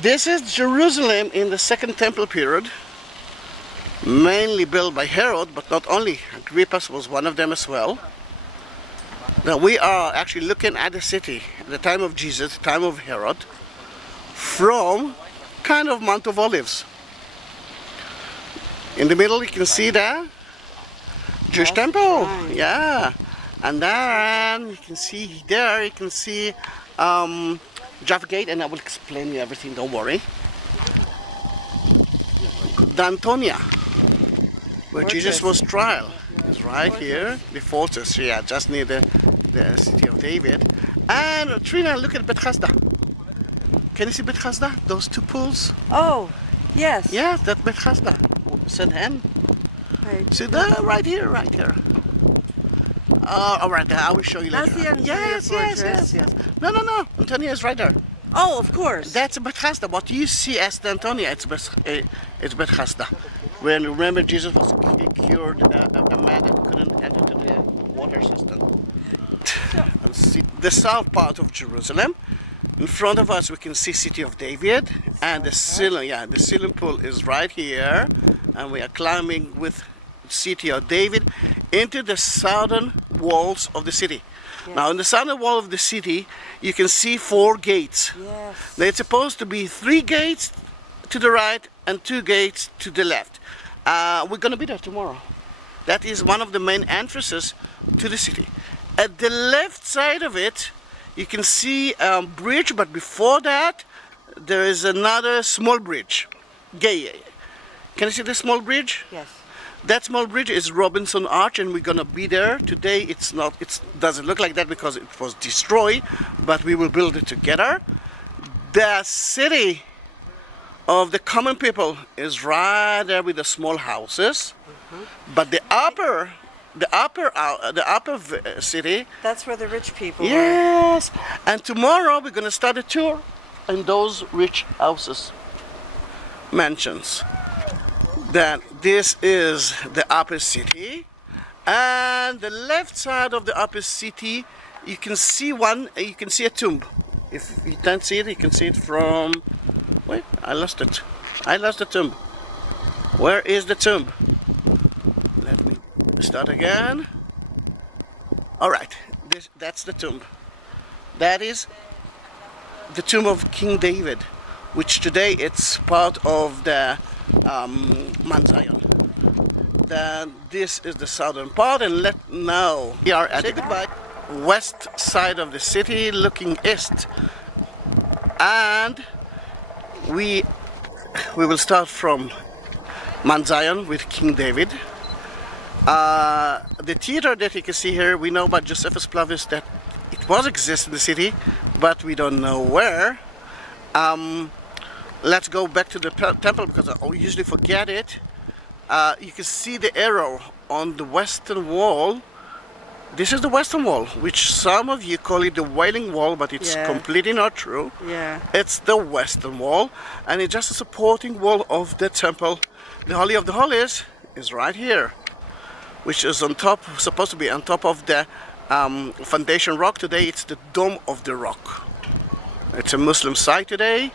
This is Jerusalem in the Second Temple period, mainly built by Herod, but not only. Agrippa was one of them as well. Now we are actually looking at the city at the time of Jesus, the time of Herod, from kind of Mount of Olives. In the middle you can see the Jewish temple, yeah, and then you can see there, you can see Jaffa Gate, and I will explain you everything, don't worry. The Antonia, where Fortress. Jesus was trial, is right here, the fortress, yeah, just near the city of David. And Trina, look at Bet Hasda. Can you see Bet Hasda? Those two pools? Oh, yes. Yes, that's Bet Hasda. St. Anne. Right. See that right here, right here. All right, I will show you later. That's the Antonia yes, fortress. yes. No. Antonia is right there. Oh, of course. That's Bet Hasda. What you see as the Antonia, it's Bet Hasda. When remember Jesus was cured a man that couldn't enter to the water system. And see the south part of Jerusalem. In front of us we can see City of David, and the Siloam, the Siloam pool is right here, and we are climbing with City of David into the southern walls of the city. Yes. Now in the southern wall of the city you can see 4 gates. Yes. There's supposed to be 3 gates to the right and 2 gates to the left. We're going to be there tomorrow. That is one of the main entrances to the city. At the left side of it you can see a bridge, but before that there is another small bridge. Can you see the small bridge? Yes. That small bridge is Robinson Arch, and we're gonna be there today. It doesn't look like that because it was destroyed, but we will build it together. The city of the common people is right there with the small houses, but the upper city. That's where the rich people Yes, and tomorrow we're gonna start a tour in those rich houses, mansions. Then this is the upper city, and the left side of the upper city you can see a tomb. If you can't see it, you can see it from, wait, I lost it. I lost the tomb. Where is the tomb? Let me start again. All right, that's the tomb. That is the tomb of King David, which today it's part of the Mount Zion. Then this is the southern part, and now we are at the west side of the city, looking east, and we will start from Mount Zion with King David. The theater that you can see here, we know about Josephus Flavius that it was exist in the city, but we don't know where. Let's go back to the temple because I usually forget it. You can see the arrow on the western wall. This is the western wall, which some of you call it the Wailing Wall, but it's completely not true. Yeah. It's the western wall, and it's just a supporting wall of the temple. The Holy of the Holies is right here, which is on top, supposed to be on top of the foundation rock. Today it's the Dome of the Rock. It's a Muslim site today.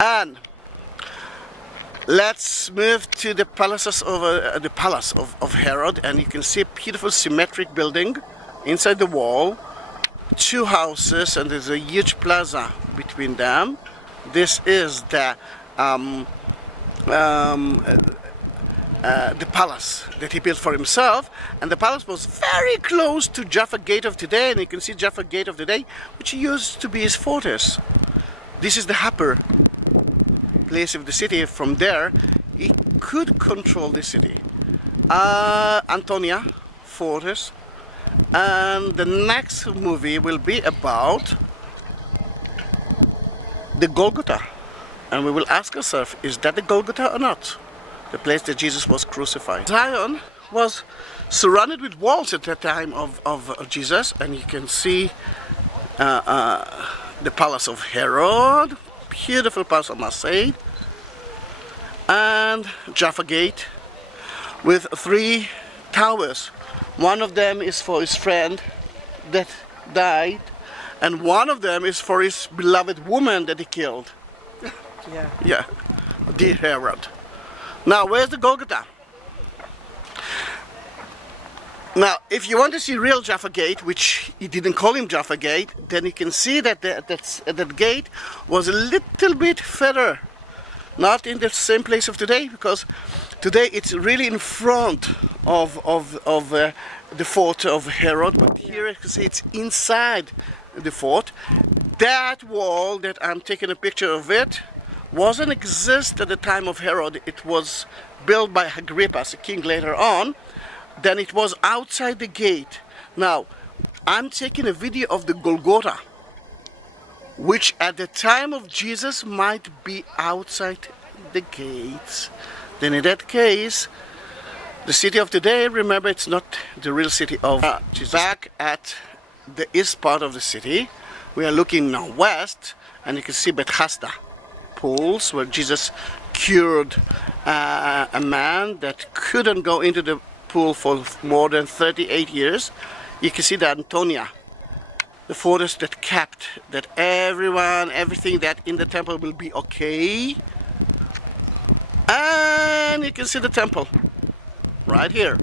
And let's move to the palaces of the palace of Herod, and you can see a beautiful symmetric building inside the wall, 2 houses, and there's a huge plaza between them. This is the palace that he built for himself, and the palace was very close to Jaffa Gate of today, and you can see Jaffa Gate of today, which used to be his fortress. This is the upper place of the city. From there he could control the city. Antonia fortress, and the next movie will be about the Golgotha, and we will ask ourselves, is that the Golgotha or not? The place that Jesus was crucified. Zion was surrounded with walls at the time of Jesus, and you can see the palace of Herod, beautiful palace I must say, and Jaffa Gate with 3 towers. One of them is for his friend that died, and one of them is for his beloved woman that he killed. Yeah. Yeah, the Herod. Now, where's the Golgotha? Now, if you want to see real Jaffa Gate, which he didn't call him Jaffa Gate, then you can see that that gate was a little bit further. Not in the same place of today, because today it's really in front of the fort of Herod, but here you can see it's inside the fort. That wall that I'm taking a picture of it wasn't exist at the time of Herod. It was built by Agrippa, the king, later on. Then it was outside the gate. Now, I'm taking a video of the Golgotha, which at the time of Jesus might be outside the gates. Then in that case, the city of today, remember, it's not the real city of Jesus. Back at the east part of the city, we are looking now west, and you can see Bethesda pools, where Jesus cured a man that couldn't go into the pool for more than 38 years. You can see the Antonia, the fortress that kept that everything that in the temple will be okay. And you can see the temple right here.